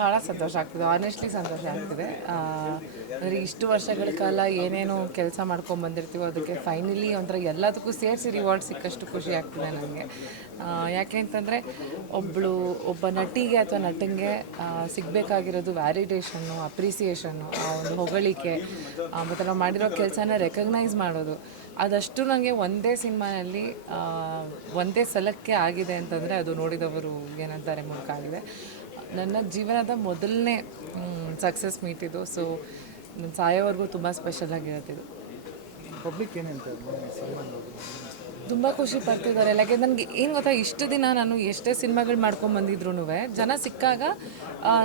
ಭಾಳ ಸಂತೋಷ ಆಗ್ತಿದೆ, ಆನೆಸ್ಟ್ಲಿ ಸಂತೋಷ ಆಗ್ತಿದೆ. ಅಂದರೆ ಇಷ್ಟು ವರ್ಷಗಳ ಕಾಲ ಏನೇನು ಕೆಲಸ ಮಾಡ್ಕೊಂಡು ಬಂದಿರ್ತೀವೋ ಅದಕ್ಕೆ ಫೈನಲಿ ಒಂಥರ ಎಲ್ಲದಕ್ಕೂ ಸೇರಿಸಿ ರಿವಾರ್ಡ್ ಸಿಕ್ಕಷ್ಟು ಖುಷಿ ಆಗ್ತಿದೆ ನನಗೆ. ಯಾಕೆ ಅಂತಂದರೆ ಒಬ್ಬ ನಟಿಗೆ ಅಥವಾ ನಟನಿಗೆ ಸಿಗಬೇಕಾಗಿರೋದು ವ್ಯಾಲಿಡೇಷನ್ನು, ಅಪ್ರಿಸಿಯೇಷನ್ನು, ಆ ಒಂದು ಹೊಗಳಿಕೆ, ಮತ್ತು ನಾವು ಮಾಡಿರೋ ಕೆಲಸನ ರೆಕಗ್ನೈಸ್ ಮಾಡೋದು, ಅದಷ್ಟು ನನಗೆ ಒಂದೇ ಸಿನಿಮಾನಲ್ಲಿ ಒಂದೇ ಸಲಕ್ಕೆ ಆಗಿದೆ ಅಂತಂದರೆ ಅದು ನೋಡಿದವರು ಏನಂತಾರೆ ಮೂಲಕ ಆಗಿದೆ. ನನ್ನ ಜೀವನದ ಮೊದಲನೇ ಸಕ್ಸಸ್ ಮೀಟ್ ಇದು. ಸೊ ನನ್ನ ಸಾಯೋವರೆಗೂ ತುಂಬ ಸ್ಪೆಷಲ್ ಆಗಿರತ್ತಿದು. ಪಬ್ಲಿಕ್ ಏನಂತ ತುಂಬ ಖುಷಿ ಪಡ್ತಿದ್ದಾರೆ. ಲೈಕ್ ನನಗೆ ಏನು ಗೊತ್ತಾ, ಇಷ್ಟು ದಿನ ನಾನು ಎಷ್ಟೇ ಸಿನಿಮಾಗಳು ಮಾಡ್ಕೊಂಡು ಬಂದಿದ್ರು ಜನ ಸಿಕ್ಕಾಗ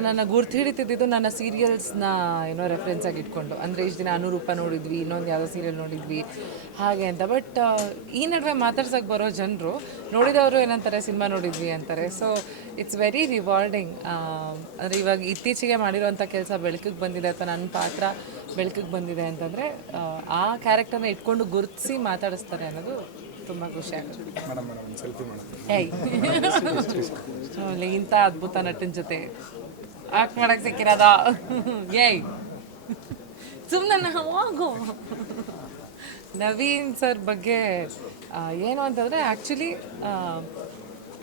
ನನ್ನ ಗುರ್ತು ಹಿಡಿತಿದ್ದು ನನ್ನ ಸೀರಿಯಲ್ಸ್ನ ಏನೋ ರೆಫರೆನ್ಸಾಗಿ ಇಟ್ಕೊಂಡು. ಅಂದರೆ ಇಷ್ಟು ದಿನ ಅನುರೂಪ ನೋಡಿದ್ವಿ, ಇನ್ನೊಂದು ಯಾವುದೋ ಸೀರಿಯಲ್ ನೋಡಿದ್ವಿ ಹಾಗೆ ಅಂತ. ಬಟ್ ಈ ನಡುವೆ ಮಾತಾಡ್ಸೋಕ್ಕೆ ಬರೋ ಜನರು ನೋಡಿದವರು ಏನಂತಾರೆ, ಸಿನಿಮಾ ನೋಡಿದ್ವಿ ಅಂತಾರೆ. So it's very rewarding. ಅಂದರೆ ಇವಾಗ ಇತ್ತೀಚೆಗೆ ಮಾಡಿರೋಂಥ ಕೆಲಸ ಬೆಳಕಿಗೆ ಬಂದಿದೆ ಅಥವಾ ನನ್ನ ಪಾತ್ರ ಬೆಳಕಿಗೆ ಬಂದಿದೆ ಅಂತಂದರೆ ಆ ಕ್ಯಾರೆಕ್ಟರ್ನ ಇಟ್ಕೊಂಡು ಗುರುತಿಸಿ ಮಾತಾಡಿಸ್ತಾರೆ ಅನ್ನೋದು ತುಂಬ ಖುಷಿ ಆಗುತ್ತೆ. ಏಯ್ ಇಂಥ ಅದ್ಭುತ ನಟನ ಜೊತೆ ಆಕ್ಟ್ ಮಾಡಕ್ಕೆ ಸಿಕ್ಕಿರೋದ, ಏಯ್ ಸುಮ್ಮನೆ ಹೋಗು. ನವೀನ್ ಸರ್ ಬಗ್ಗೆ ಏನು ಅಂತಂದರೆ ಆ್ಯಕ್ಚುಲಿ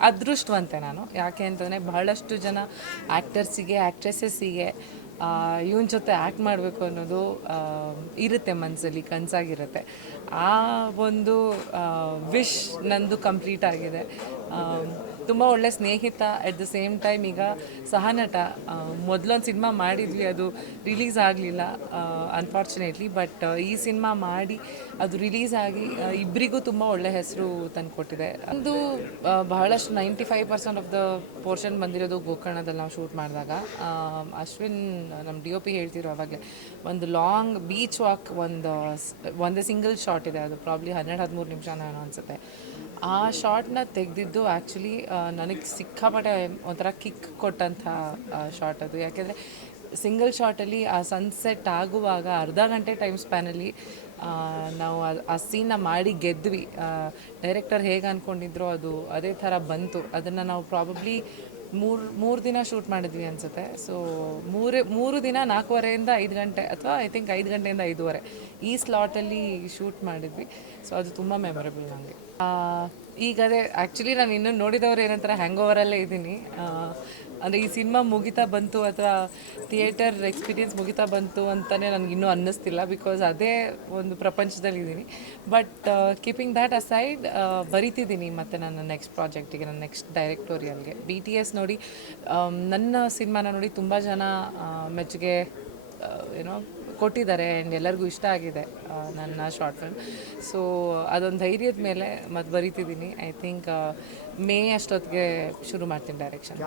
ಅದೃಷ್ಟವಂತೆ ನಾನು. ಯಾಕೆ ಅಂತಂದರೆ ಬಹಳಷ್ಟು ಜನ ಆ್ಯಕ್ಟರ್ಸಿಗೆ, ಆ್ಯಕ್ಟ್ರೆಸಸ್ಸಿಗೆ ಇವನ ಜೊತೆ ಆ್ಯಕ್ಟ್ ಮಾಡಬೇಕು ಅನ್ನೋದು ಇರುತ್ತೆ ಮನಸ್ಸಲ್ಲಿ, ಕನಸಾಗಿರುತ್ತೆ. ಆ ಒಂದು ವಿಶ್ ನಂದು ಕಂಪ್ಲೀಟ್ ಆಗಿದೆ. ತುಂಬ ಒಳ್ಳೆ ಸ್ನೇಹಿತ, ಅಟ್ ದ ಸೇಮ್ ಟೈಮ್ ಈಗ ಸಹನಟ. ಮೊದಲೊಂದು ಸಿನಿಮಾ ಮಾಡಿದ್ವಿ, ಅದು ರಿಲೀಸ್ ಆಗಲಿಲ್ಲ ಅನ್ಫಾರ್ಚುನೇಟ್ಲಿ. ಬಟ್ ಈ ಸಿನಿಮಾ ಮಾಡಿ ಅದು ರಿಲೀಸ್ ಆಗಿ ಇಬ್ಬರಿಗೂ ತುಂಬ ಒಳ್ಳೆ ಹೆಸರು ತಂದುಕೊಟ್ಟಿದೆ. ಅದು ಬಹಳಷ್ಟು 95% ಆಫ್ ದ ಪೋರ್ಷನ್ ಬಂದಿರೋದು ಗೋಕರ್ಣದಲ್ಲಿ ನಾವು ಶೂಟ್ ಮಾಡಿದಾಗ. ಅಶ್ವಿನ್ ನಮ್ಮ DOP ಹೇಳ್ತಿರೋ ಅವಾಗಲೇ ಒಂದು ಲಾಂಗ್ ಬೀಚ್ ವಾಕ್, ಒಂದೇ ಸಿಂಗಲ್ ಶಾಟ್ ಇದೆ, ಅದು ಪ್ರಾಬ್ಲಿ 12-13 ನಿಮಿಷ ನಾನು ಅನಿಸುತ್ತೆ. ಆ ಶಾರ್ಟ್ನ ತೆಗೆದಿದ್ದು ಆ್ಯಕ್ಚುಲಿ ನನಗೆ ಸಿಕ್ಕಾಪಟ್ಟೆ ಒಂಥರ ಕಿಕ್ ಕೊಟ್ಟಂಥ ಶಾರ್ಟ್ ಅದು. ಯಾಕೆಂದರೆ ಸಿಂಗಲ್ ಶಾರ್ಟಲ್ಲಿ ಆ ಸನ್ಸೆಟ್ ಆಗುವಾಗ ಅರ್ಧ ಗಂಟೆ ಟೈಮ್ ಸ್ಪ್ಯಾನಲ್ಲಿ ನಾವು ಆ ಸೀನ್ನ ಮಾಡಿ ಗೆದ್ವಿ. ಡೈರೆಕ್ಟರ್ ಹೇಗೆ ಅಂದ್ಕೊಂಡಿದ್ರೋ ಅದು ಅದೇ ಥರ ಬಂತು. ಅದನ್ನು ನಾವು ಪ್ರಾಬಬ್ಲಿ ಮೂರು ದಿನ ಶೂಟ್ ಮಾಡಿದ್ವಿ ಅನಿಸುತ್ತೆ. ಸೊ ಮೂರು ದಿನ 4:15 ಇಂದ 5 ಗಂಟೆ, ಅಥವಾ ಐ ಥಿಂಕ್ 5 ಗಂಟೆಯಿಂದ 5:30 ಈ ಸ್ಲಾಟಲ್ಲಿ ಶೂಟ್ ಮಾಡಿದ್ವಿ. ಸೊ ಅದು ತುಂಬ ಮೆಮೊರೇಬಲ್ ನನಗೆ. ಈಗ ಅದೇ ಆ್ಯಕ್ಚುಲಿ ನಾನು ಇನ್ನೂ ನೋಡಿದವರು ಏನಂತಾರೆ, ಹ್ಯಾಂಗ್ ಓವರಲ್ಲೇ ಇದ್ದೀನಿ. ಅಂದರೆ ಈ ಸಿನಿಮಾ ಮುಗಿತಾ ಬಂತು ಅಥವಾ ಥಿಯೇಟರ್ ಎಕ್ಸ್ಪೀರಿಯೆನ್ಸ್ ಮುಗಿತಾ ಬಂತು ಅಂತಲೇ ನನಗಿನ್ನೂ ಅನ್ನಿಸ್ತಿಲ್ಲ, ಬಿಕಾಸ್ ಅದೇ ಒಂದು ಪ್ರಪಂಚದಲ್ಲಿದ್ದೀನಿ. ಬಟ್ ಕೀಪಿಂಗ್ ದ್ಯಾಟ್ ಅಸೈಡ್ ಬರಿತಿದ್ದೀನಿ ಮತ್ತು ನನ್ನ ನೆಕ್ಸ್ಟ್ ಪ್ರಾಜೆಕ್ಟಿಗೆ, ನನ್ನ ನೆಕ್ಸ್ಟ್ ಡೈರೆಕ್ಟೋರಿಯಲ್ಗೆ. BTS ನೋಡಿ, ನನ್ನ ಸಿನಿಮಾನ ನೋಡಿ ತುಂಬ ಜನ ಮೆಚ್ಚುಗೆ ಏನೋ ಕೊಟ್ಟಿದ್ದಾರೆ ಆ್ಯಂಡ್ ಎಲ್ಲರಿಗೂ ಇಷ್ಟ ಆಗಿದೆ ನನ್ನ ಶಾರ್ಟ್ ಫಿಲ್ಮ್. ಸೊ ಅದೊಂದು ಧೈರ್ಯದ ಮೇಲೆ ಮತ್ತು ಬರಿತಿದ್ದೀನಿ. ಐ ಥಿಂಕ್ ಮೇ ಅಷ್ಟೊತ್ತಿಗೆ ಶುರು ಮಾಡ್ತೀನಿ ಡೈರೆಕ್ಷನ್.